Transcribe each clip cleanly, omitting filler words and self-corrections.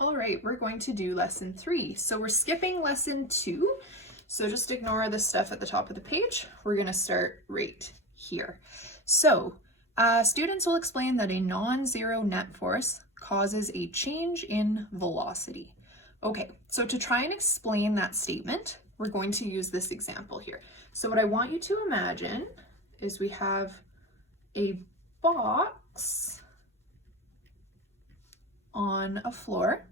All right, we're going to do lesson 3. So we're skipping lesson 2. So just ignore the stuff at the top of the page. We're going to start right here. So students will explain that a non-zero net force causes a change in velocity. Okay, so to try and explain that statement, we're going to use this example here. So what I want you to imagine is we have a box on a floor,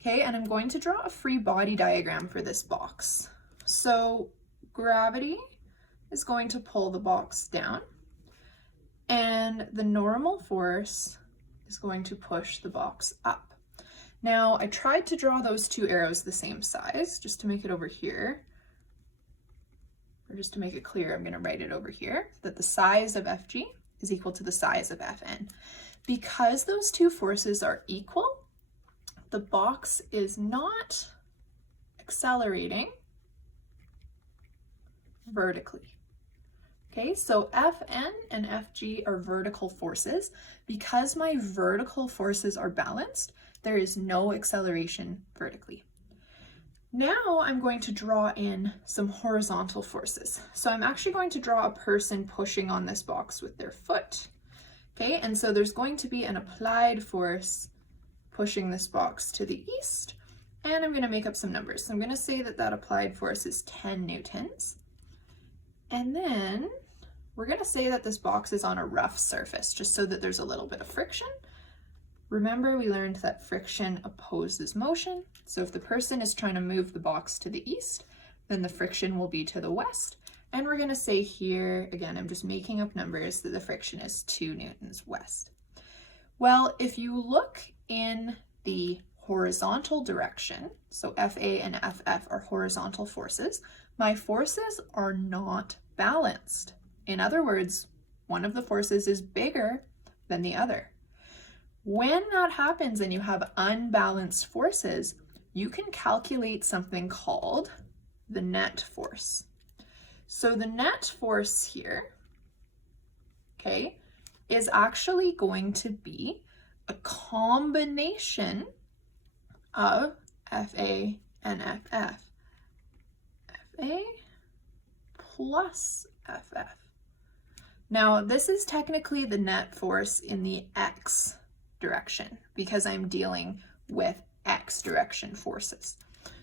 okay, and I'm going to draw a free body diagram for this box. So gravity is going to pull the box down, and the normal force is going to push the box up. Now, I tried to draw those two arrows the same size, just to make it over here, or just to make it clear, I'm going to write it over here, that the size of FG is equal to the size of Fn. Because those two forces are equal, the box is not accelerating vertically. Okay, so Fn and Fg are vertical forces. Because my vertical forces are balanced, there is no acceleration vertically. Now I'm going to draw in some horizontal forces. So I'm actually going to draw a person pushing on this box with their foot. Okay, and so there's going to be an applied force pushing this box to the east, and I'm going to make up some numbers. So I'm going to say that that applied force is 10 newtons, and then we're going to say that this box is on a rough surface, just so that there's a little bit of friction. Remember, we learned that friction opposes motion, so if the person is trying to move the box to the east, then the friction will be to the west. And we're going to say here, again, I'm just making up numbers, that the friction is 2 newtons west. Well, if you look in the horizontal direction, so FA and FF are horizontal forces, my forces are not balanced. In other words, one of the forces is bigger than the other. When that happens and you have unbalanced forces, you can calculate something called the net force. So the net force here, okay, is actually going to be a combination of FA and FF. FA plus FF. Now, this is technically the net force in the X direction because I'm dealing with X direction forces.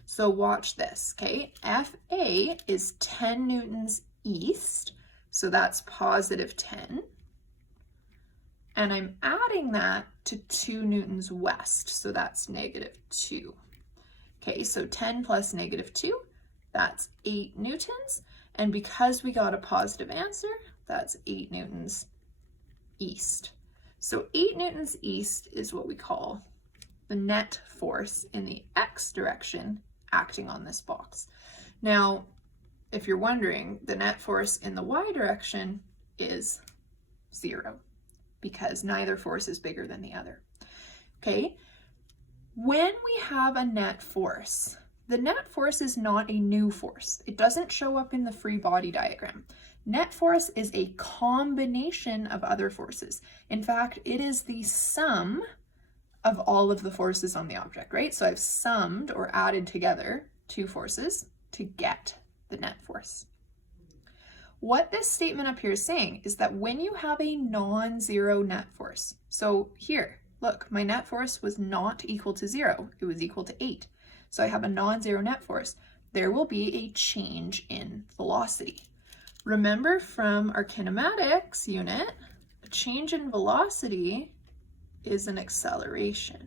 So watch this, okay? FA is 10 newtons east, so that's positive 10. And I'm adding that to 2 newtons west, so that's negative 2. Okay, so 10 plus negative 2, that's 8 newtons. And because we got a positive answer, that's 8 newtons east. So 8 newtons east is what we call the net force in the X direction acting on this box. Now, if you're wondering, the net force in the Y direction is 0 because neither force is bigger than the other. Okay, when we have a net force, the net force is not a new force. It doesn't show up in the free body diagram. Net force is a combination of other forces. In fact, it is the sum of all of the forces on the object, right? So I've summed or added together 2 forces to get the net force. What this statement up here is saying is that when you have a non-zero net force, so here, look, my net force was not equal to 0, it was equal to 8. So I have a non-zero net force, there will be a change in velocity. Remember from our kinematics unit, a change in velocity is an acceleration.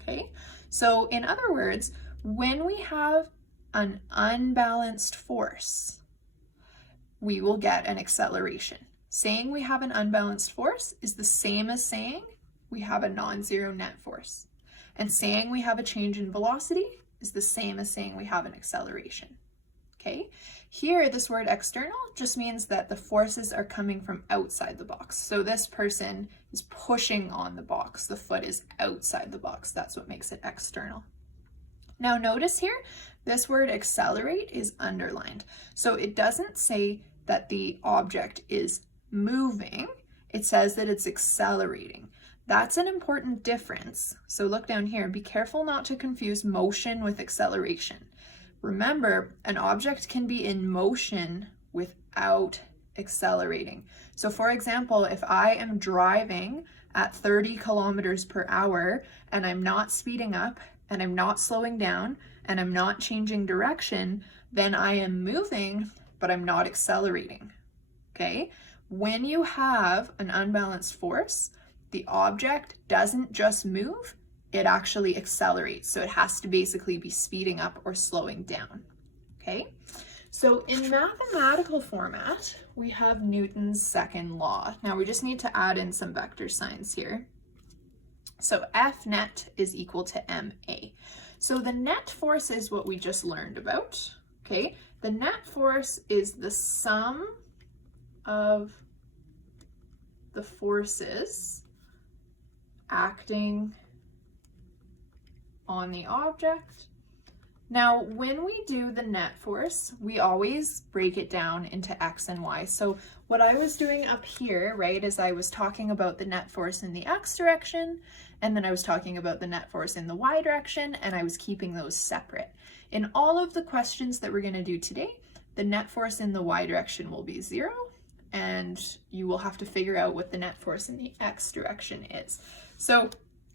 Okay, so in other words, when we have an unbalanced force, we will get an acceleration. Saying we have an unbalanced force is the same as saying we have a non-zero net force. And saying we have a change in velocity is the same as saying we have an acceleration. Okay, here this word external just means that the forces are coming from outside the box. So this person is pushing on the box, the foot is outside the box, that's what makes it external. Now notice here, this word accelerate is underlined. So it doesn't say that the object is moving, it says that it's accelerating. That's an important difference. So look down here, be careful not to confuse motion with acceleration. Remember, an object can be in motion without accelerating. So for example, if I am driving at 30 kilometers per hour and I'm not speeding up and I'm not slowing down and I'm not changing direction, then I am moving, but I'm not accelerating, okay? When you have an unbalanced force, the object doesn't just move, it actually accelerates. So it has to basically be speeding up or slowing down, okay? So in mathematical format, we have Newton's second law. Now we just need to add in some vector signs here. So F net is equal to ma. So the net force is what we just learned about, okay? The net force is the sum of the forces acting on the object. Now, when we do the net force, we always break it down into X and Y. So what I was doing up here, right, is I was talking about the net force in the X direction, and then I was talking about the net force in the Y direction, and I was keeping those separate. In all of the questions that we're going to do today, the net force in the Y direction will be 0, and you will have to figure out what the net force in the X direction is. So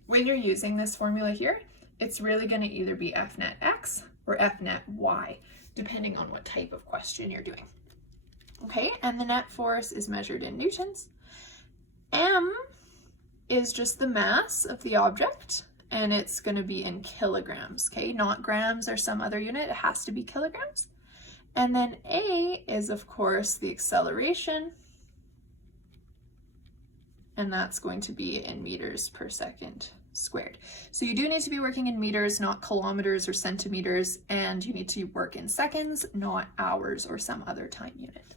when you're using this formula here, it's really going to either be F net X or F net Y, depending on what type of question you're doing. Okay, and the net force is measured in newtons. M is just the mass of the object, and it's going to be in kilograms, okay? Not grams or some other unit, it has to be kilograms. And then A is, of course, the acceleration, and that's going to be in meters per second squared. So you do need to be working in meters, not kilometers or centimeters, and you need to work in seconds, not hours or some other time unit.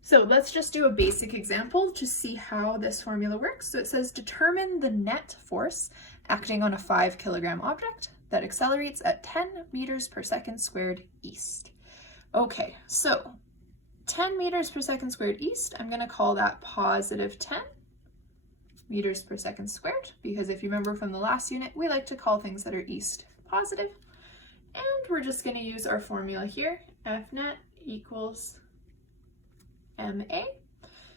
So let's just do a basic example to see how this formula works. So it says determine the net force acting on a 5 kilogram object that accelerates at 10 meters per second squared east. Okay, so 10 meters per second squared east, I'm going to call that positive 10 meters per second squared, because if you remember from the last unit, we like to call things that are east positive. And we're just going to use our formula here, F net equals ma.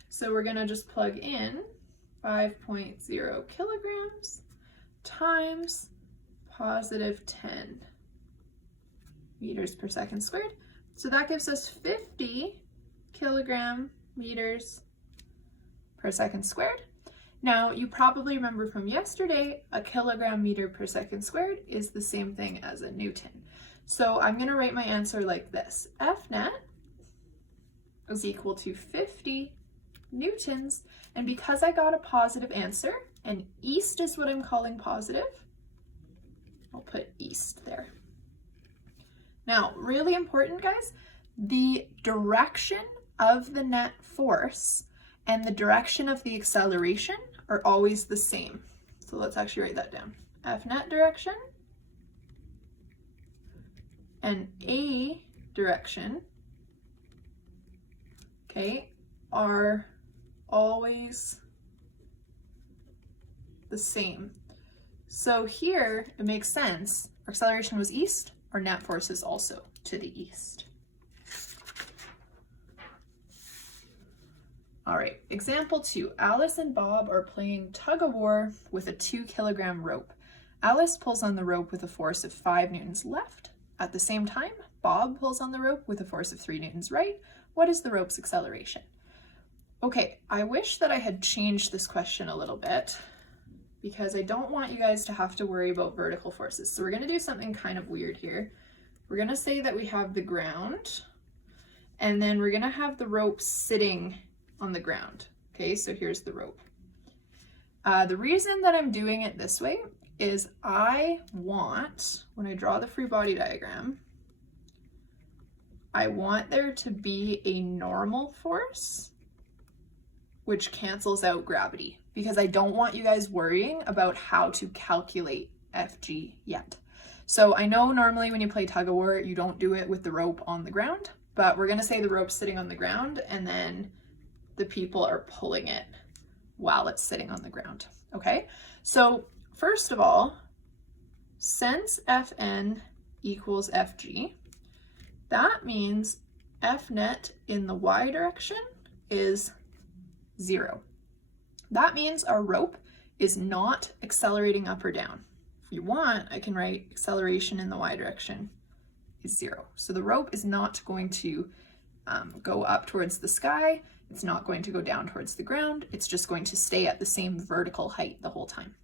So we're going to just plug in 5.0 kilograms times positive 10 meters per second squared. So that gives us 50 kilogram meters per second squared. Now, you probably remember from yesterday, a kilogram meter per second squared is the same thing as a Newton. So I'm going to write my answer like this. F net is equal to 50 newtons. And because I got a positive answer, and east is what I'm calling positive, I'll put east there. Now, really important, guys, the direction of the net force and the direction of the acceleration are always the same. So let's actually write that down. F net direction and A direction, okay, are always the same. So here it makes sense. Our acceleration was east, our net force is also to the east. All right, example 2. Alice and Bob are playing tug of war with a 2 kilogram rope. Alice pulls on the rope with a force of 5 newtons left. At the same time, Bob pulls on the rope with a force of 3 newtons right. What is the rope's acceleration? Okay, I wish that I had changed this question a little bit because I don't want you guys to have to worry about vertical forces. So we're going to do something kind of weird here. We're going to say that we have the ground, and then we're going to have the rope sitting on the ground. Okay, so here's the rope. The reason that I'm doing it this way is I want, when I draw the free body diagram, I want there to be a normal force which cancels out gravity, because I don't want you guys worrying about how to calculate FG yet. So I know normally when you play tug of war, you don't do it with the rope on the ground, but we're gonna say the rope's sitting on the ground and then the people are pulling it while it's sitting on the ground. Okay, so first of all, since Fn equals Fg, that means F net in the y direction is 0. That means our rope is not accelerating up or down. If you want, I can write acceleration in the y direction is 0. So the rope is not going to go up towards the sky. It's not going to go down towards the ground. It's just going to stay at the same vertical height the whole time.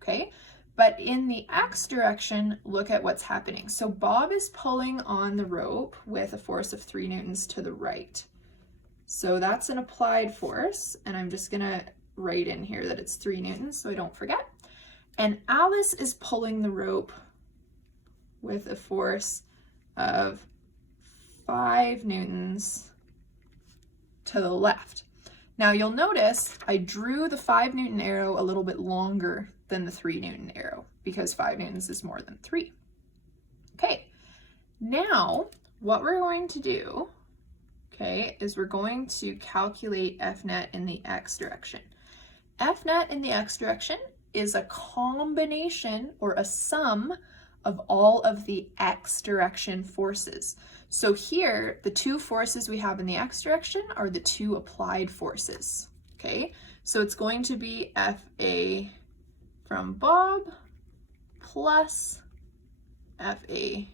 Okay, but in the x direction, look at what's happening. So Bob is pulling on the rope with a force of 3 newtons to the right. So that's an applied force, and I'm just gonna write in here that it's 3 newtons so I don't forget. And Alice is pulling the rope with a force of 5 newtons to the left. Now you'll notice I drew the 5 Newton arrow a little bit longer than the 3 Newton arrow because 5 newtons is more than 3. Okay, now what we're going to do, okay, is we're going to calculate F net in the x direction. F net in the x direction is a combination or a sum of all of the x direction forces. So here, the 2 forces we have in the x direction are the 2 applied forces, okay? So it's going to be Fa from Bob plus Fa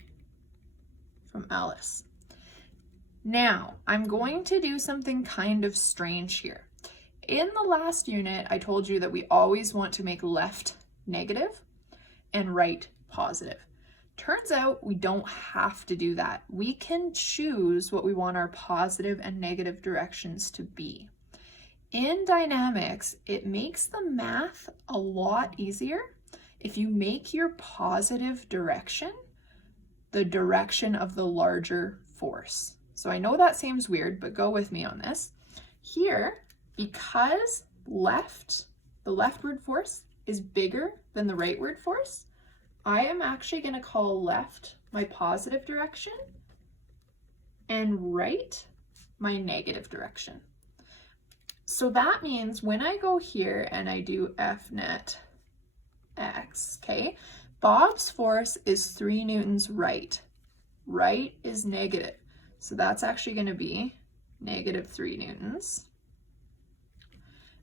from Alice. Now, I'm going to do something kind of strange here. In the last unit, I told you that we always want to make left negative and right positive. Turns out we don't have to do that. We can choose what we want our positive and negative directions to be. In dynamics, it makes the math a lot easier if you make your positive direction the direction of the larger force. So I know that seems weird, but go with me on this. Here, because the leftward force is bigger than the rightward force, I am actually going to call left my positive direction and right my negative direction. So that means when I go here and I do F net x, okay, Bob's force is 3 newtons right. Right is negative. So that's actually going to be negative 3 newtons.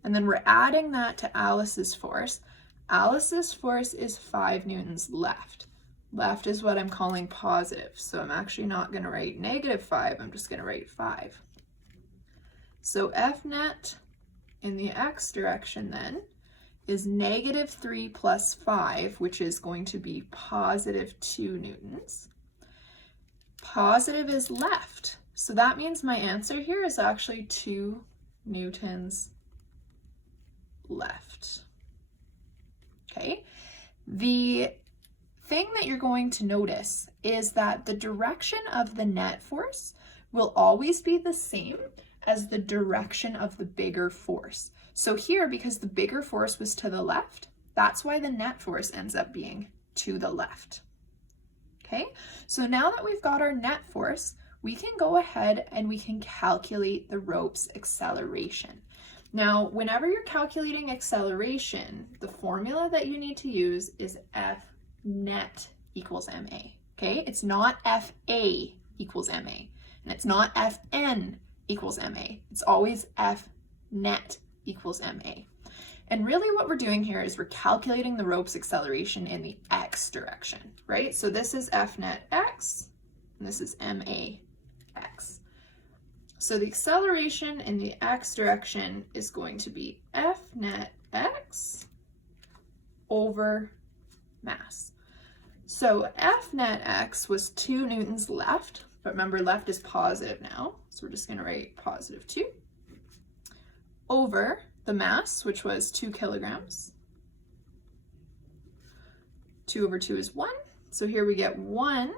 And then we're adding that to Alice's force. Alice's force is 5 newtons left. Left is what I'm calling positive. So I'm actually not going to write negative 5. I'm just going to write 5. So F net in the x direction then is negative 3 plus 5, which is going to be positive 2 newtons. Positive is left. So that means my answer here is actually 2 newtons left. Okay. The thing that you're going to notice is that the direction of the net force will always be the same as the direction of the bigger force. So here, because the bigger force was to the left, that's why the net force ends up being to the left. Okay, so now that we've got our net force, we can go ahead and we can calculate the rope's acceleration. Now, whenever you're calculating acceleration, the formula that you need to use is F net equals ma. Okay, it's not Fa equals ma, and it's not Fn equals ma. It's always F net equals ma. And really what we're doing here is we're calculating the rope's acceleration in the x direction, right? So this is F net x, and this is ma x. So the acceleration in the x direction is going to be F net x over mass. So F net x was 2 newtons left, but remember left is positive now, so we're just going to write positive 2 over the mass, which was 2 kilograms. 2 over 2 is 1, so here we get 1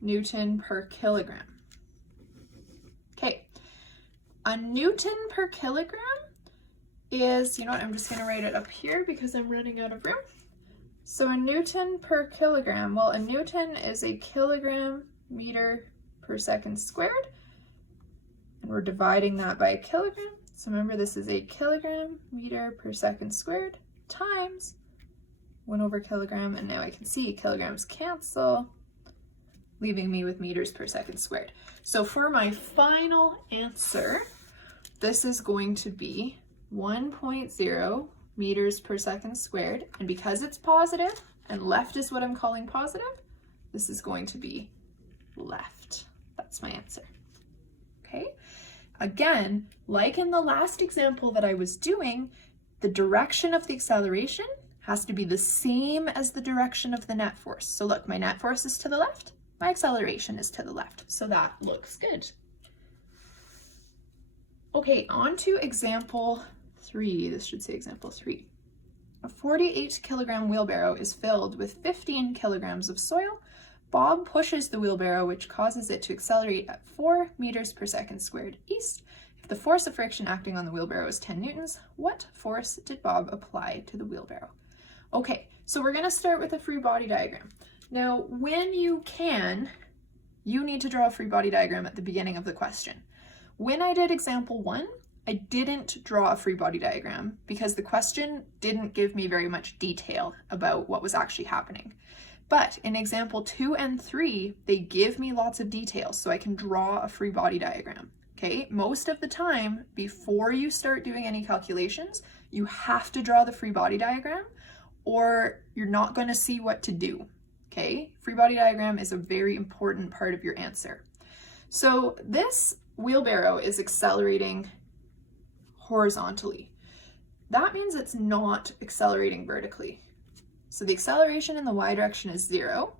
Newton per kilogram. Okay, a Newton per kilogram is, you know what, I'm just going to write it up here because I'm running out of room. So a Newton per kilogram, well, a Newton is a kilogram meter per second squared, and we're dividing that by a kilogram. So remember, this is a kilogram meter per second squared times 1 over kilogram, and now I can see kilograms cancel, leaving me with meters per second squared. So for my final answer, this is going to be 1.0 meters per second squared, and because it's positive, and left is what I'm calling positive, this is going to be left. That's my answer. Okay? Again, like in the last example that I was doing, the direction of the acceleration has to be the same as the direction of the net force. So look, my net force is to the left, my acceleration is to the left. So that looks good. Okay, on to example 3. This should say example 3. A 48 kilogram wheelbarrow is filled with 15 kilograms of soil. Bob pushes the wheelbarrow, which causes it to accelerate at 4 meters per second squared east. If the force of friction acting on the wheelbarrow is 10 newtons, what force did Bob apply to the wheelbarrow? Okay, so we're going to start with a free body diagram. Now, when you can, you need to draw a free body diagram at the beginning of the question. When I did example 1, I didn't draw a free body diagram because the question didn't give me very much detail about what was actually happening. But in example 2 and 3, they give me lots of details, so I can draw a free body diagram. Okay, most of the time, before you start doing any calculations, you have to draw the free body diagram, or you're not going to see what to do. Okay, free body diagram is a very important part of your answer. So this wheelbarrow is accelerating horizontally. That means it's not accelerating vertically. So the acceleration in the y direction is 0,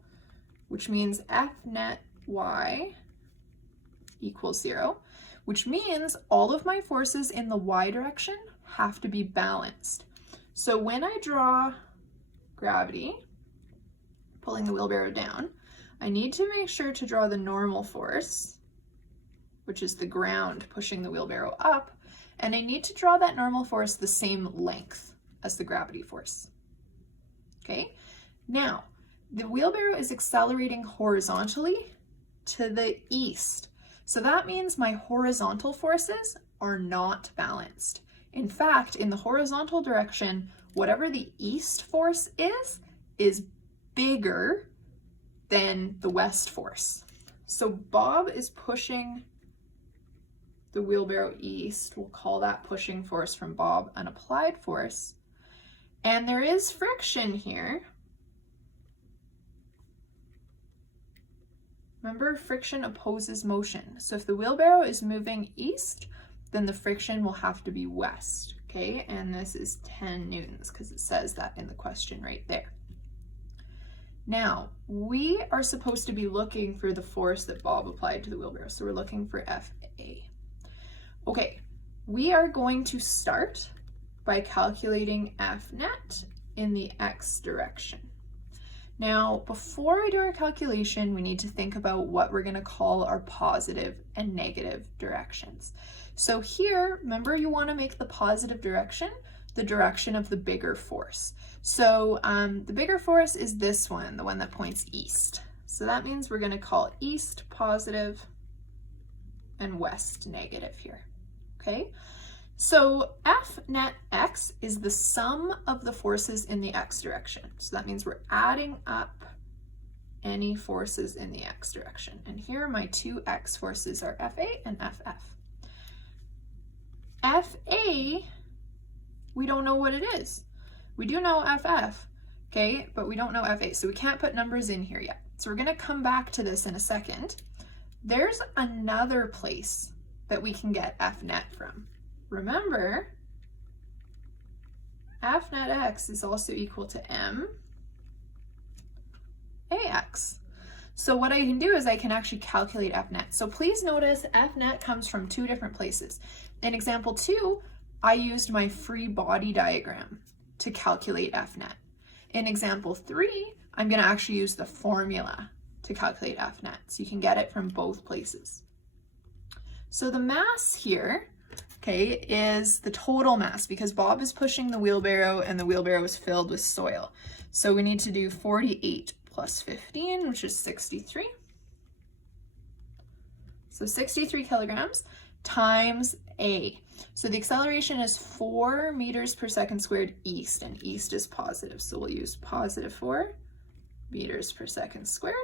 which means F net y equals 0, which means all of my forces in the y direction have to be balanced. So when I draw gravity, pulling the wheelbarrow down, I need to make sure to draw the normal force, which is the ground pushing the wheelbarrow up, and I need to draw that normal force the same length as the gravity force. Okay, now the wheelbarrow is accelerating horizontally to the east. So that means my horizontal forces are not balanced. In fact, in the horizontal direction, whatever the east force is bigger than the west force. So Bob is pushing the wheelbarrow east. We'll call that pushing force from Bob an applied force. And there is friction here. Remember, friction opposes motion. So if the wheelbarrow is moving east, then the friction will have to be west. Okay, and this is 10 newtons because it says that in the question right there. Now, we are supposed to be looking for the force that Bob applied to the wheelbarrow. So we're looking for FA. Okay, we are going to start by calculating F net in the x direction. Now, before we do our calculation, we need to think about what we're going to call our positive and negative directions. So here, remember, you want to make the positive direction the direction of the bigger force. So the bigger force is this one, the one that points east. So that means we're going to call east positive and west negative here. Okay? So F net x is the sum of the forces in the x direction. So that means we're adding up any forces in the x direction. And here my two x forces are FA and FF. FA, we don't know what it is. We do know FF, okay, but we don't know FA, so we can't put numbers in here yet. So we're going to come back to this in a second. There's another place that we can get F net from. Remember, F net x is also equal to m ax. So what I can do is I can actually calculate F net. So please notice F net comes from two different places. In example 2, I used my free body diagram to calculate F net. In example 3, I'm going to actually use the formula to calculate F net. So you can get it from both places. So the mass here, okay, is the total mass because Bob is pushing the wheelbarrow and the wheelbarrow is filled with soil. So we need to do 48 plus 15, which is 63. So 63 kilograms. times a. So the acceleration is 4 meters per second squared east, and east is positive. So we'll use positive 4 meters per second squared.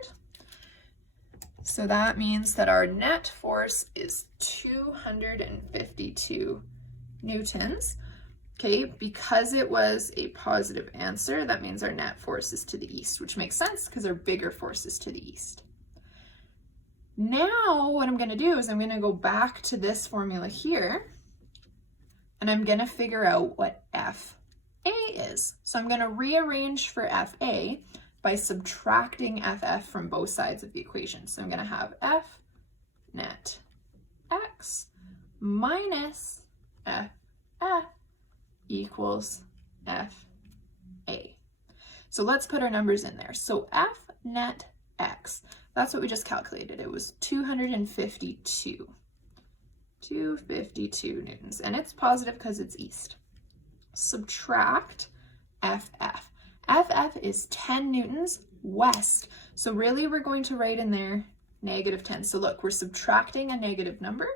So that means that our net force is 252 newtons. Okay, because it was a positive answer, that means our net force is to the east, which makes sense because our bigger force is to the east. Now what I'm going to do is I'm going to go back to this formula here, and I'm going to figure out what FA is. So I'm going to rearrange for FA by subtracting FF from both sides of the equation. So I'm going to have F net X minus FF equals FA. So let's put our numbers in there. So F net X, that's what we just calculated. It was 252 newtons, and it's positive because it's east. Subtract FF. FF is 10 newtons west. So really we're going to write in there negative 10. So look, we're subtracting a negative number.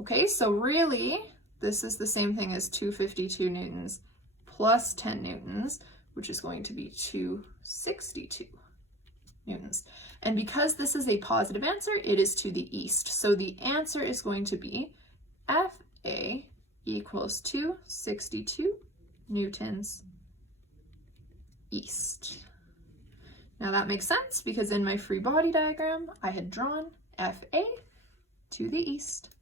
Okay, so really this is the same thing as 252 newtons plus 10 newtons, which is going to be 262 newtons. And because this is a positive answer, it is to the east. So the answer is going to be FA equals 262 newtons east. Now that makes sense because in my free body diagram, I had drawn FA to the east.